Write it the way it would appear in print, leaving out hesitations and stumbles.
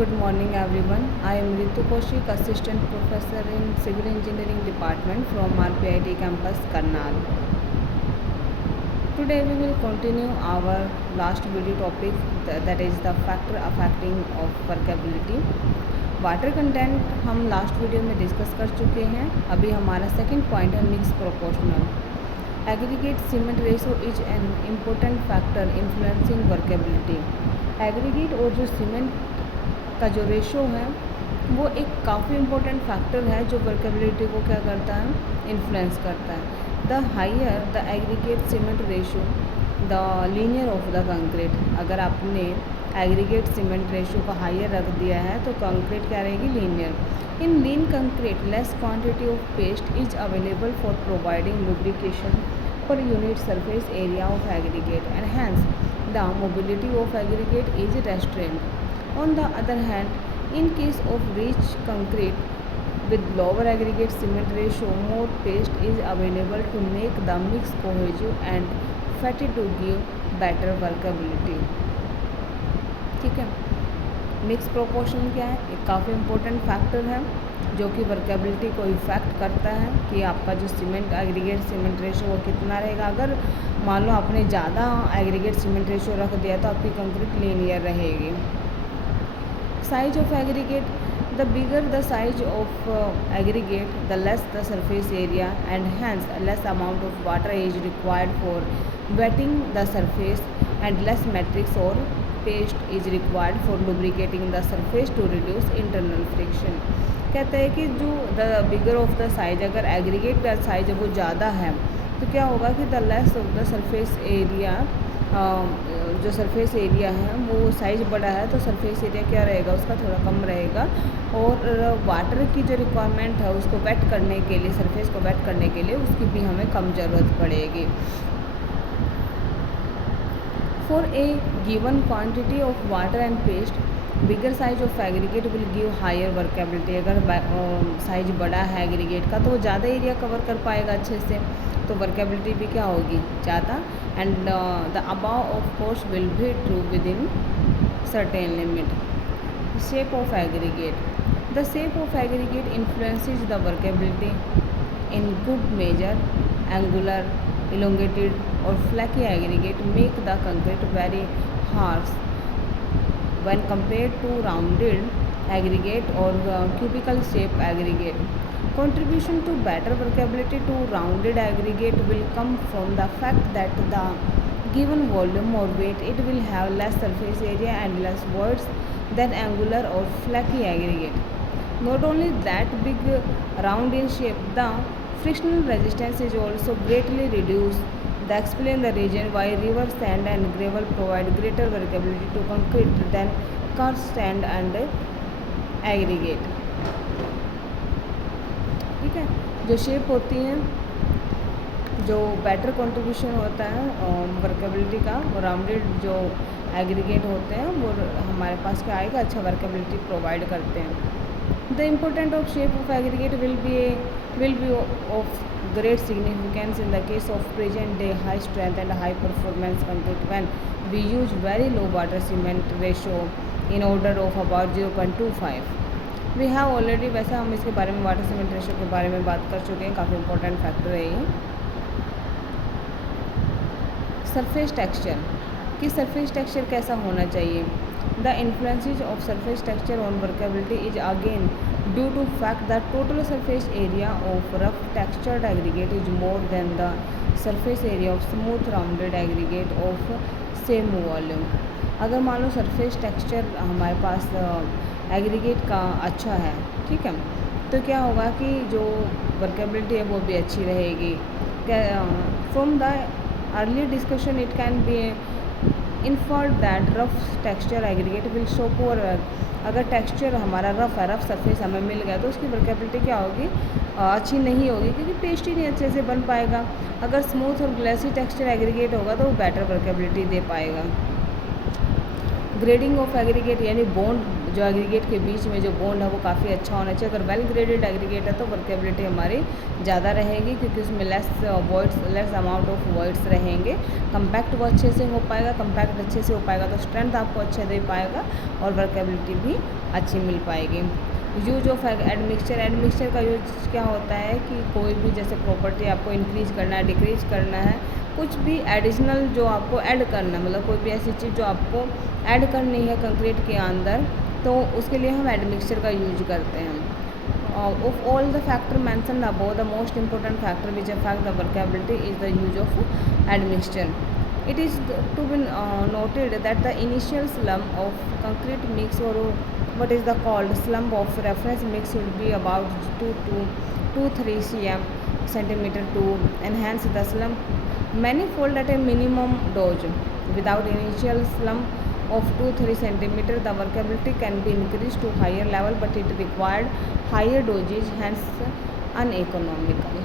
Good morning everyone. I am Ritu Kaushik, Assistant Professor in Civil Engineering Department from RPIT campus Karnal. Today we will continue our last video topic that is the factor affecting of workability. Water content हम last video में discuss कर चुके हैं. अभी हमारा second point है mix proportional. Aggregate cement ratio is an important factor influencing workability. Aggregate और जो सीमेंट का जो रेशो है वो एक काफ़ी इम्पोर्टेंट फैक्टर है जो वर्केबिलिटी को क्या करता है, इन्फ्लुएंस करता है. The higher the aggregate cement ratio the leaner of the concrete. अगर आपने एग्रीगेट सीमेंट रेशो को हाइयर रख दिया है तो कंक्रीट क्या रहेगी, leaner. In lean concrete less quantity of paste is available for providing lubrication per unit surface area of aggregate and hence the mobility of aggregate is restrained. On the other hand, in case of rich concrete with lower aggregate cement ratio, more paste is available to make the mix cohesive and fatty to give better workability. ठीक है. Mix proportion क्या है, एक काफ़ी important factor है जो कि workability को इफेक्ट करता है कि आपका जो सीमेंट एग्रीगेट सीमेंट रेशो वो कितना रहेगा. अगर मान लो आपने ज़्यादा एग्रीगेट सीमेंट रेशो रख दिया तो आपकी कंक्रीट लीनियर रहेगी. Size of aggregate, the bigger the size of aggregate, the less the surface area and hence less amount of water is required for wetting the surface and less matrix or paste is required for lubricating the surface to reduce internal friction. कहते हैं कि जो the bigger of the size, अगर aggregate का size वो ज़्यादा है तो क्या होगा कि the less of the surface area, जो सरफेस एरिया है वो साइज़ बड़ा है तो सरफेस एरिया क्या रहेगा, उसका थोड़ा कम रहेगा. और वाटर की जो रिक्वायरमेंट है उसको वेट करने के लिए, सरफेस को वेट करने के लिए उसकी भी हमें कम ज़रूरत पड़ेगी. For a given quantity of water and paste bigger size of aggregate will give higher workability. अगर साइज बड़ा है एग्रीगेट का तो वो ज़्यादा एरिया कवर कर पाएगा अच्छे से, तो वर्केबिलिटी भी क्या होगी, ज़्यादा. And the above of course will be true within certain limit. Shape of aggregate, the shape of aggregate influences the workability in good measure. Angular, elongated or flaky aggregate make the concrete very harsh when compared to rounded aggregate or cubical shape aggregate. Contribution to better workability to rounded aggregate will come from the fact that the given volume or weight it will have less surface area and less voids than angular or flaky aggregate. Not only that, big round in shape, the frictional resistance is also greatly reduced. They explain the reason why river sand and gravel provide greater workability to concrete than karst sand and aggregate. ठीक है. जो shape होती है, जो better contribution होता है workability का, वो राउंडेड जो एग्रीगेट होते हैं वो हमारे पास क्या आएगा, अच्छा वर्केबिलिटी प्रोवाइड करते हैं. The importance of shape of aggregate will be of great significance in the case of present day high strength and high performance concrete when we use very low water cement ratio in order of about 0.25. We have already, वैसे हम इसके बारे में water cement ratio के बारे में बात कर चुके हैं, काफ़ी इंपॉर्टेंट फैक्टर है ये. सरफेस टेक्सचर, कि सरफेस टेक्सचर कैसा होना चाहिए. The influences of surface texture on workability is again due to fact that total surface area of rough textured aggregate is more than the surface area of smooth rounded aggregate of same volume. अगर मान लो surface texture हमारे पास aggregate का अच्छा है, ठीक है, तो क्या होगा कि जो वर्केबिलिटी है वो भी अच्छी रहेगी. From the early discussion it can be inferred that rough texture aggregate will show poor work. अगर टेक्सचर हमारा रफ़ है, रफ़ सरफेस हमें मिल गया तो उसकी वर्केबिलिटी क्या होगी, अच्छी नहीं होगी क्योंकि पेस्ट ही नहीं अच्छे से बन पाएगा. अगर स्मूथ और ग्लेसी टेक्सचर एग्रीगेट होगा तो वो बेटर वर्केबिलिटी दे पाएगा. ग्रेडिंग ऑफ एग्रीगेट यानी बॉन्ड जो एग्रीगेट के बीच में जो बॉन्ड है वो काफ़ी अच्छा होना चाहिए। अगर वेल ग्रेडेड एग्रीगेट है तो वर्केबिलिटी हमारी ज़्यादा रहेगी, क्योंकि उसमें लेस अमाउंट ऑफ वॉइड्स रहेंगे। कम्पैक्ट वो अच्छे से हो पाएगा, कम्पैक्ट अच्छे से हो पाएगा तो स्ट्रेंथ आपको अच्छे दे पाएगा और वर्केबिलिटी भी अच्छी मिल पाएगी। यूज ऑफ एडमिक्सचर का यूज क्या होता है कि कोई भी जैसे प्रॉपर्टी आपको इंक्रीज करना है, डिक्रीज करना है, कुछ भी एडिशनल जो आपको ऐड करना है, मतलब कोई भी ऐसी चीज़ जो आपको ऐड करनी है कंक्रीट के अंदर, तो उसके लिए हम एडमिक्सचर का यूज करते हैं। Of all the factor mentioned above the most important factor which affect the workability is the use of admixture. It is to be noted that the initial slump of concrete mix, or what is the called slump of reference mix, should be about 2 to 3 centimeter to enhance the slump manifold at a minimum dose. Without initial slump of 2-3 centimeter, the workability can be increased to higher level, but it required higher dosage, hence uneconomical.